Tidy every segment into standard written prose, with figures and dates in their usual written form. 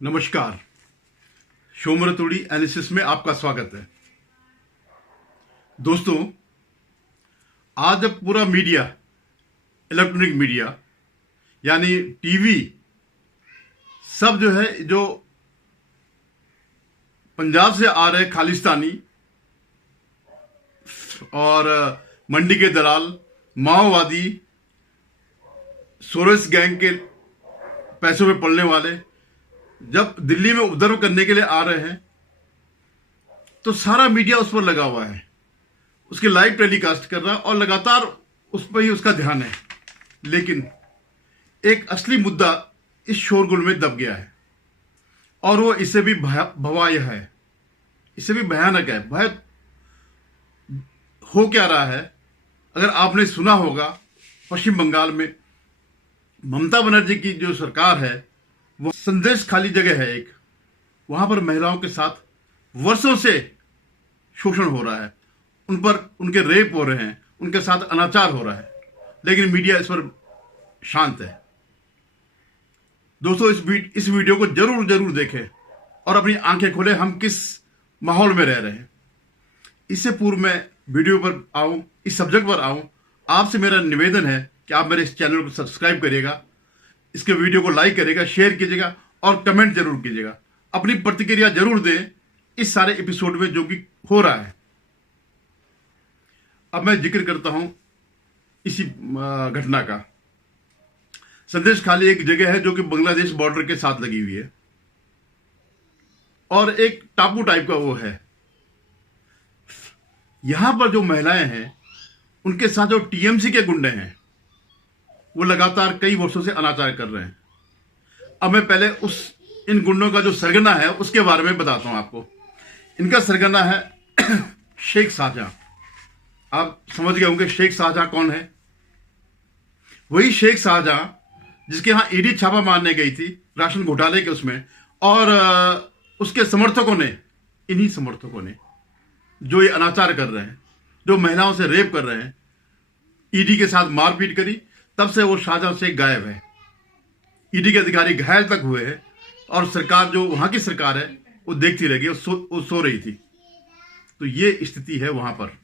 नमस्कार। शोमरतोड़ी एनालिसिस में आपका स्वागत है। दोस्तों, आज जब पूरा मीडिया, इलेक्ट्रॉनिक मीडिया यानी टीवी, सब जो है, जो पंजाब से आ रहे खालिस्तानी और मंडी के दलाल, माओवादी, सोरेस गैंग के पैसों में पड़ने वाले जब दिल्ली में उपद्रव करने के लिए आ रहे हैं तो सारा मीडिया उस पर लगा हुआ है, उसके लाइव टेलीकास्ट कर रहा है और लगातार उस पर ही उसका ध्यान है। लेकिन एक असली मुद्दा इस शोरगुल में दब गया है और वो इससे भी भयावह है, इससे भी भयानक है। भय हो क्या रहा है? अगर आपने सुना होगा, पश्चिम बंगाल में ममता बनर्जी की जो सरकार है, वो संदेश खाली जगह है एक, वहां पर महिलाओं के साथ वर्षों से शोषण हो रहा है, उन पर उनके रेप हो रहे हैं, उनके साथ अनाचार हो रहा है, लेकिन मीडिया इस पर शांत है। दोस्तों, इस वीडियो को जरूर देखें और अपनी आंखें खोलें, हम किस माहौल में रह रहे हैं। इससे पूर्व मैं वीडियो पर आऊं, इस सब्जेक्ट पर आऊं, आपसे मेरा निवेदन है कि आप मेरे इस चैनल को सब्सक्राइब करिएगा, इसके वीडियो को लाइक करिएगा, शेयर कीजिएगा और कमेंट जरूर कीजिएगा। अपनी प्रतिक्रिया जरूर दें इस सारे एपिसोड में जो कि हो रहा है। अब मैं जिक्र करता हूं इसी घटना का। संदेश खाली एक जगह है जो कि बांग्लादेश बॉर्डर के साथ लगी हुई है और एक टापू टाइप का वो है। यहां पर जो महिलाएं हैं, उनके साथ जो टीएमसी के गुंडे हैं, वो लगातार कई वर्षों से अनाचार कर रहे हैं। अब मैं पहले इन गुंडों का जो सरगना है उसके बारे में बताता हूं आपको। इनका सरगना है शेख शाहजहां। आप समझ गए होंगे शेख शाहजहां कौन है। वही शेख शाहजहां जिसके यहां ईडी छापा मारने गई थी राशन घोटाले के उसमें, और उसके समर्थकों ने, इन्हीं समर्थकों ने जो ये अनाचार कर रहे हैं, जो महिलाओं से रेप कर रहे हैं, ईडी के साथ मारपीट करी, तब से वो शाहजहां शेख गायब है। ईडी के अधिकारी घायल तक हुए हैं और सरकार, जो वहां की सरकार है, वो देखती रह गई, वो सो रही थी। तो ये स्थिति है वहां पर।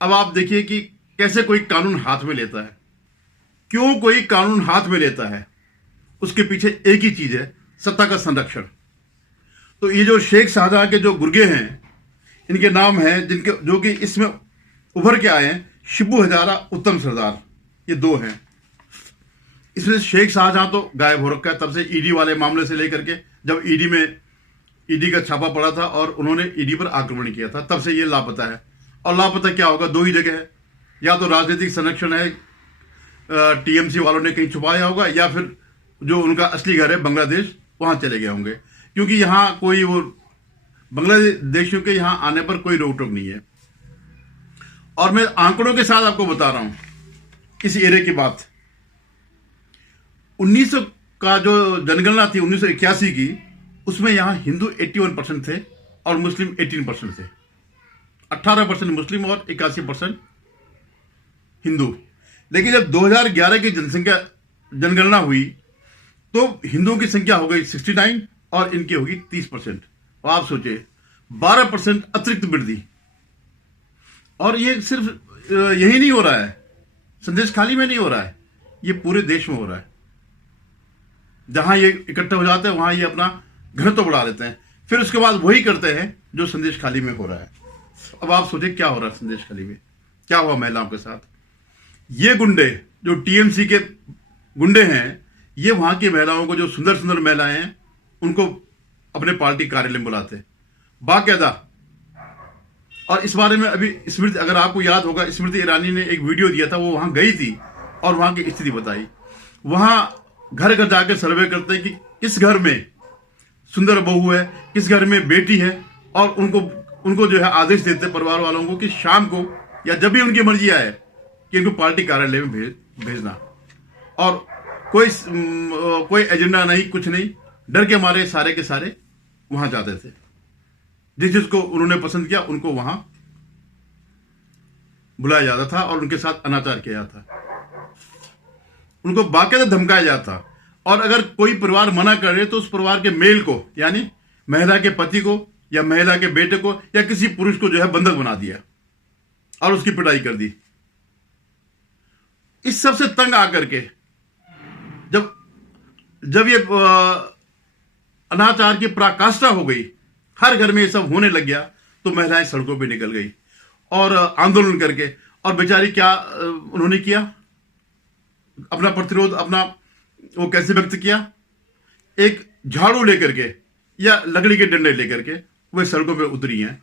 अब आप देखिए कि कैसे कोई कानून हाथ में लेता है, क्यों कोई कानून हाथ में लेता है। उसके पीछे एक ही चीज है, सत्ता का संरक्षण। तो ये जो शेख शाहजहां के जो गुर्गे हैं, इनके नाम हैं जो कि इसमें उभर के आए हैं, शिबू हजारा, उत्तम सरदार, ये दो हैं। इसमें शेख शाहजहां तो गायब हो रखा है तब से, ईडी वाले मामले से लेकर के, जब ईडी का छापा पड़ा था और उन्होंने ईडी पर आक्रमण किया था, तब से ये लापता है। और लापता क्या होगा? दो ही जगह है, या तो राजनीतिक संरक्षण है, टीएमसी वालों ने कहीं छुपाया होगा, या फिर जो उनका असली घर है बांग्लादेश, वहां चले गए होंगे। क्योंकि यहां कोई वो बांग्लादेशियों के यहां आने पर कोई रोक टोक नहीं है। और मैं आंकड़ों के साथ आपको बता रहा हूं इस एरिया की बात। 1900 का जो जनगणना थी 1981 की, उसमें यहां हिंदू 81% थे और मुस्लिम 18% थे। 18% मुस्लिम और 81% हिंदू। लेकिन जब 2011 की जनगणना हुई तो हिंदुओं की संख्या हो गई 69 और इनकी होगी 30%। और आप सोचिए 12% अतिरिक्त वृद्धि। और ये सिर्फ यही नहीं हो रहा है, संदेश खाली में नहीं हो रहा है, ये पूरे देश में हो रहा है। जहां ये इकट्ठे हो जाते हैं वहां ये अपना घर तो बढ़ा लेते हैं, फिर उसके बाद वही करते हैं जो संदेश खाली में हो रहा है। अब आप सोचिए क्या हो रहा है संदेश खाली में, क्या हुआ महिलाओं के साथ। ये गुंडे जो टीएमसी के गुंडे हैं, ये वहां की महिलाओं को, जो सुंदर सुंदर महिलाएं हैं, उनको अपने पार्टी कार्यालय में बुलाते बाकायदा। और इस बारे में अभी स्मृति, अगर आपको याद होगा, स्मृति ईरानी ने एक वीडियो दिया था, वो वहां गई थी और वहां की स्थिति बताई। वहां घर घर जाकर सर्वे करते हैं कि किस घर में सुंदर बहू है, किस घर में बेटी है, और उनको जो है आदेश देते परिवार वालों को कि शाम को या जब भी उनकी मर्जी आए कि इनको पार्टी कार्यालय में भेजना। और कोई एजेंडा नहीं, कुछ नहीं, डर के मारे सारे के सारे वहां जाते थे। जिसको उन्होंने पसंद किया उनको वहां बुलाया जाता था और उनके साथ अनाचार किया जाता, उनको बाकायदा धमकाया जाता। और अगर कोई परिवार मना करे तो उस परिवार के मेल को, यानी महिला के पति को या महिला के बेटे को या किसी पुरुष को जो है बंधक बना दिया और उसकी पिटाई कर दी। इस सब से तंग आकर के जब ये अनाचार की पराकाष्ठा हो गई, हर घर में ये सब होने लग गया, तो महिलाएं सड़कों पे निकल गई और आंदोलन करके, और बेचारी क्या उन्होंने किया, अपना प्रतिरोध अपना वो कैसे व्यक्त किया, एक झाड़ू लेकर के या लकड़ी के डंडे लेकर के वे सड़कों पे उतरी हैं।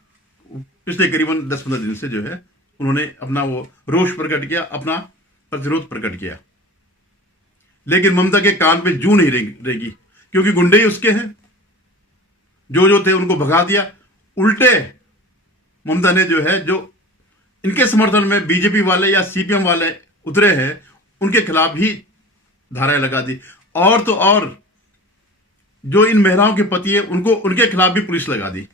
पिछले करीबन 10-15 दिन से जो है उन्होंने अपना वो रोष प्रकट किया, अपना प्रतिरोध प्रकट किया। लेकिन ममता के कान पे जू नहीं रहेगी, क्योंकि गुंडे ही उसके हैं। जो थे उनको भगा दिया। उल्टे ममता ने जो है, जो इनके समर्थन में बीजेपी वाले या सीपीएम वाले उतरे हैं, उनके खिलाफ ही धाराएं लगा दी। और तो और जो इन महिलाओं के पति है उनके खिलाफ भी पुलिस लगा दी।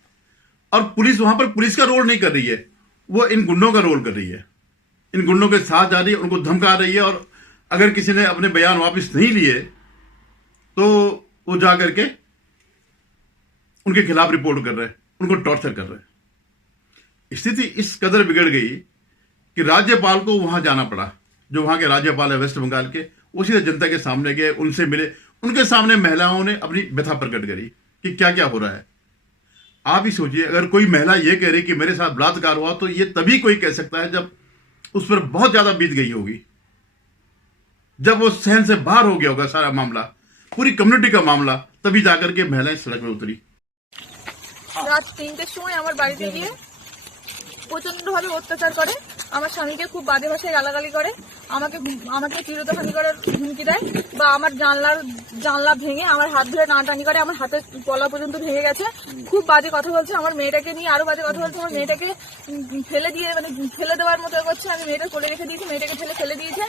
और पुलिस वहां पर पुलिस का रोल नहीं कर रही है, वो इन गुंडों का रोल कर रही है। इन गुंडों के साथ जा रही है, उनको धमका रही है, और अगर किसी ने अपने बयान वापस नहीं लिए तो वो जा करके उनके खिलाफ रिपोर्ट कर रहे हैं, उनको टॉर्चर कर रहे हैं। स्थिति इस कदर बिगड़ गई कि राज्यपाल को वहां जाना पड़ा। जो वहां के राज्यपाल है वेस्ट बंगाल के, वो सीधे जनता के सामने गए, उनसे मिले, उनके सामने महिलाओं ने अपनी व्यथा प्रकट करी कि क्या क्या हो रहा है। आप ही सोचिए, अगर कोई महिला ये कह रही कि मेरे साथ बलात्कार हुआ, तो ये तभी कोई कह सकता है जब उस पर बहुत ज्यादा बीत गई होगी, जब वो सहन से बाहर हो गया होगा सारा मामला, पूरी कम्युनिटी का मामला, तभी जाकर के महिलाएं सड़क में उतरी। রাত 3টের সময় আমার বাড়িতে গিয়ে প্রচন্ডভাবে অত্যাচার করে, আমার স্বামীকে খুব বাজে ভাষায় গালাগালি করে, আমাকে চিরতহানি করার হুমকি দেয়, বা আমার জানলা ভেঙে আমার হাত ধরে টানাটানি করে, আমার হাতের গলা পর্যন্ত ভেঙে গেছে। খুব বাজে কথা বলছে, আমার মেয়েটাকে নিয়ে আরো বাজে কথা বলছে। আমার মেয়েটাকে ফেলে দিয়ে, মানে ফেলে দেওয়ার মতো করছে। আমি মেয়েটা কোলে রেখে দিয়েছি, মেয়েটাকে ফেলে দিয়েছে।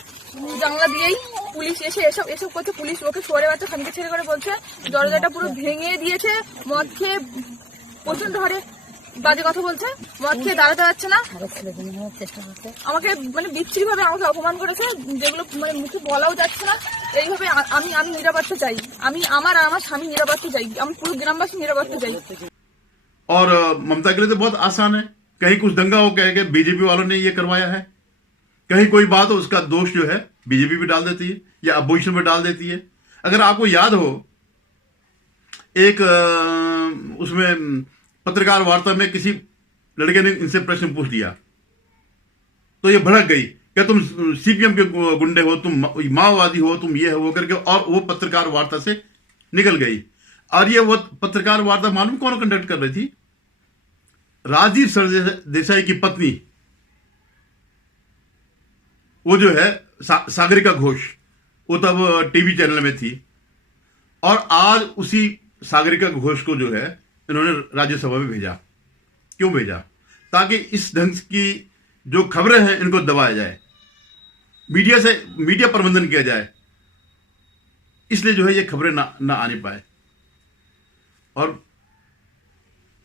জানলা দিয়েই পুলিশ এসে এসব করছে। পুলিশ ওকে সরে বাচ্চা খানিকে ছেড়ে করে বলছে, দরজাটা পুরো ভেঙে দিয়েছে। মদ খেয়ে প্রচন্ড হারে বাজে কথা বলছে, মদ খেয়ে দাঁড়াতে পারছে না, আমাকে মানে বিচ্ছিরি ভাবে আমাকে অপমান করেছে, যেগুলো মানে মুখে বলাও যাচ্ছে না। এইভাবে আমি নিরাপত্তা চাই, আমি আমার স্বামী নিরাপত্তা চাই, আমি পুরো গ্রামবাসী নিরাপত্তা চাই। और ममता के लिए तो बहुत आसान है, कहीं कुछ दंगा हो कह के बीजेपी वालों ने ये करवाया है, कहीं कोई बात हो उसका दोष जो है बीजेपी भी डाल देती है या अपोजिशन में डाल देती है। अगर आपको याद हो, एक उसमें पत्रकार वार्ता में किसी लड़के ने इनसे प्रश्न पूछ लिया, तो ये भड़क गई, क्या तुम सीपीएम के गुंडे हो, तुम माओवादी हो, तुम ये हो करके, और वो पत्रकार वार्ता से निकल गई। और ये वो पत्रकार वार्ता मालूम कौन कंडक्ट कर रही थी? राजीव सरदेसाई की पत्नी, वो जो है सागरिका घोष, वो तब टीवी चैनल में थी। और आज उसी सागरिका घोष को जो है इन्होंने राज्यसभा में भेजा। क्यों भेजा? ताकि इस ढंग की जो खबरें हैं इनको दबाया जाए, मीडिया प्रबंधन किया जाए, इसलिए जो है ये खबरें ना आने पाए। और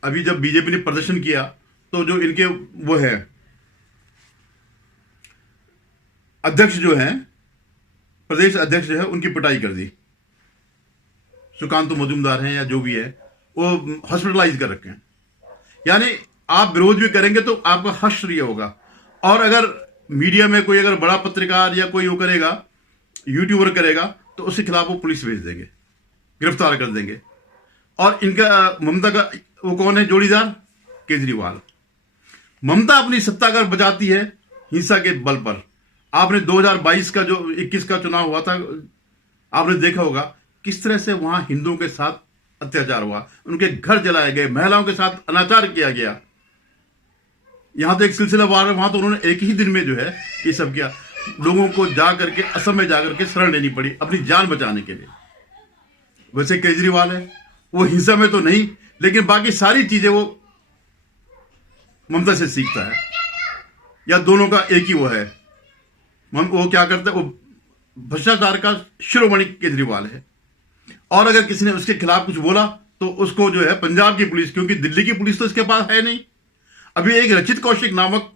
अभी जब बीजेपी ने प्रदर्शन किया, तो जो इनके वो है अध्यक्ष जो हैं, प्रदेश अध्यक्ष जो है, उनकी पिटाई कर दी। सुकांत मजूमदार हैं या जो भी है, वो हॉस्पिटलाइज कर रखे हैं। यानी आप विरोध भी करेंगे तो आपका हश्र होगा। और अगर मीडिया में कोई अगर बड़ा पत्रकार या कोई वो करेगा, यूट्यूबर करेगा, तो उसके खिलाफ वो पुलिस भेज देंगे, गिरफ्तार कर देंगे। और इनका ममता का वो कौन है जोड़ीदार? केजरीवाल। ममता अपनी सत्ता अगर बचाती है हिंसा के बल पर। आपने 2022 का जो 21 का चुनाव हुआ था, आपने देखा होगा किस तरह से वहां हिंदुओं के साथ अत्याचार हुआ, उनके घर जलाए गए, महिलाओं के साथ अनाचार किया गया। यहां तो एक सिलसिलावार है, वहां तो उन्होंने एक ही दिन में जो है ये सब किया। लोगों को जा करके असम में जाकर के शरण लेनी पड़ी अपनी जान बचाने के लिए। वैसे केजरीवाल है, वो हिंसा में तो नहीं, लेकिन बाकी सारी चीजें वो ममता से सीखता है, या दोनों का एक ही वो है। वो क्या करता है, वो भ्रष्टाचार का शिरोमणि केजरीवाल है। और अगर किसी ने उसके खिलाफ कुछ बोला तो उसको जो है पंजाब की पुलिस, क्योंकि दिल्ली की पुलिस तो इसके पास है नहीं। अभी एक रचित कौशिक नामक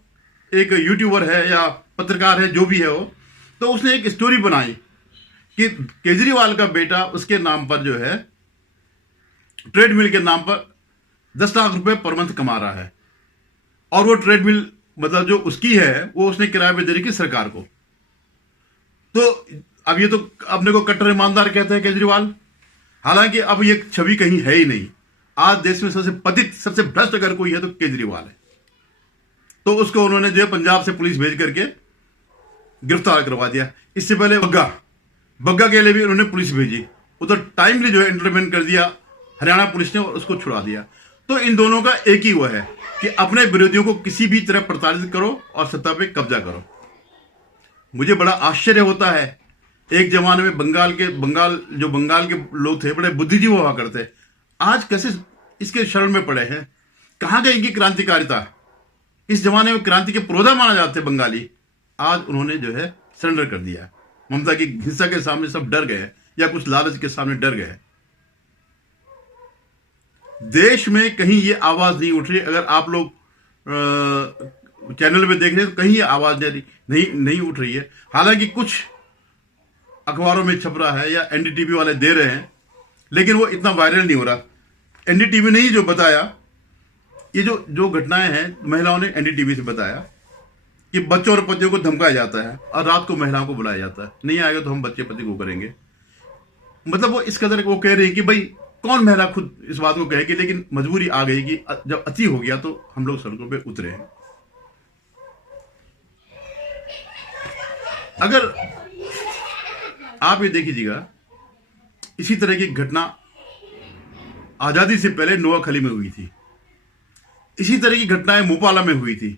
एक यूट्यूबर है या पत्रकार है, जो भी है वो, तो उसने एक स्टोरी बनाई कि केजरीवाल का बेटा उसके नाम पर जो है ट्रेडमिल के नाम पर 10 लाख रुपए पर मंथ कमा रहा है, और वो ट्रेडमिल मतलब जो उसकी है वो उसने किराए पे दे रही की सरकार को। तो अब ये तो अपने को कट्टर ईमानदार कहते हैं केजरीवाल, हालांकि अब ये छवि कहीं है ही नहीं। आज देश में सबसे पतित, सबसे भ्रष्ट अगर कोई है तो केजरीवाल है। तो उसको उन्होंने जो है पंजाब से पुलिस भेज करके गिरफ्तार करवा दिया। इससे पहले बग्गा के लिए भी उन्होंने पुलिस भेजी, उधर टाइमली जो है इंटरवेन कर दिया हरियाणा पुलिस ने और उसको छुड़ा दिया। तो इन दोनों का एक ही वो है कि अपने विरोधियों को किसी भी तरह प्रताड़ित करो और सत्ता पे कब्जा करो। मुझे बड़ा आश्चर्य होता है, एक जमाने में बंगाल के लोग थे बड़े बुद्धिजीवी हुआ करते, आज कैसे इसके शरण में पड़े हैं। कहां गई इनकी क्रांतिकारिता? इस जमाने में क्रांति के पुरोधा माना जाते बंगाली, आज उन्होंने जो है सरेंडर कर दिया। ममता की हिंसा के सामने सब डर गए, या कुछ लालच के सामने डर गए। देश में कहीं ये आवाज नहीं उठ रही। अगर आप लोग चैनल में देख रहे हैं तो कहीं ये आवाज नहीं उठ रही है। हालांकि कुछ अखबारों में छप रहा है या एनडीटीवी वाले दे रहे हैं, लेकिन वो इतना वायरल नहीं हो रहा। एनडीटीवी ने ही जो बताया, ये जो घटनाएं हैं, महिलाओं ने एनडीटीवी से बताया कि बच्चों और पतियों को धमकाया जाता है और रात को महिलाओं को बुलाया जाता है, नहीं आएगा तो हम बच्चे पति को करेंगे। मतलब वो इस कदर वो कह रहे हैं कि भाई कौन महिला खुद इस बात को कहेगी, लेकिन मजबूरी आ गई कि जब अति हो गया तो हम लोग सड़कों पे उतरे हैं। अगर आप ये देखिएगा, इसी तरह की घटना आजादी से पहले नोआखली में हुई थी, इसी तरह की घटनाएं मोपाला में हुई थी।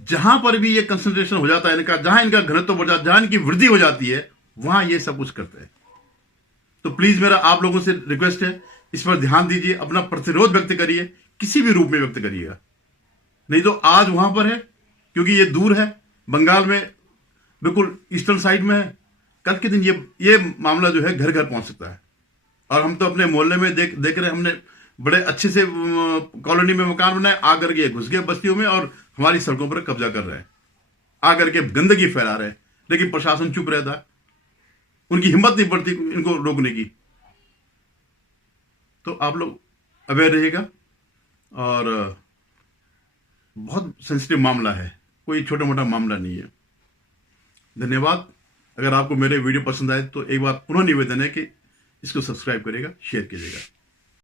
जहां पर भी ये कंसंट्रेशन हो जाता है इनका, जहां इनका घनत्व बढ़ जाता है, जहां इनकी वृद्धि हो जाती है, वहां ये सब कुछ करते हैं। तो प्लीज मेरा आप लोगों से रिक्वेस्ट है, इस पर ध्यान दीजिए, अपना प्रतिरोध व्यक्त करिए, किसी भी रूप में व्यक्त करिएगा। नहीं तो आज वहां पर है क्योंकि ये दूर है, बंगाल में बिल्कुल ईस्टर्न साइड में है, कल के दिन ये मामला जो है घर घर पहुंच सकता है। और हम तो अपने मोहल्ले में देख रहे हैं, हमने बड़े अच्छे से कॉलोनी में मकान बनाए, आकर के घुस गए बस्तियों में और हमारी सड़कों पर कब्जा कर रहे हैं, आकर के गंदगी फैला रहे हैं, लेकिन प्रशासन चुप रहता है, उनकी हिम्मत नहीं पड़ती इनको रोकने की। तो आप लोग अवेयर रहिएगा, और बहुत सेंसिटिव मामला है, कोई छोटा मोटा मामला नहीं है। धन्यवाद। अगर आपको मेरे वीडियो पसंद आए तो एक बार पुनः निवेदन है कि इसको सब्सक्राइब करिएगा, शेयर कीजिएगा।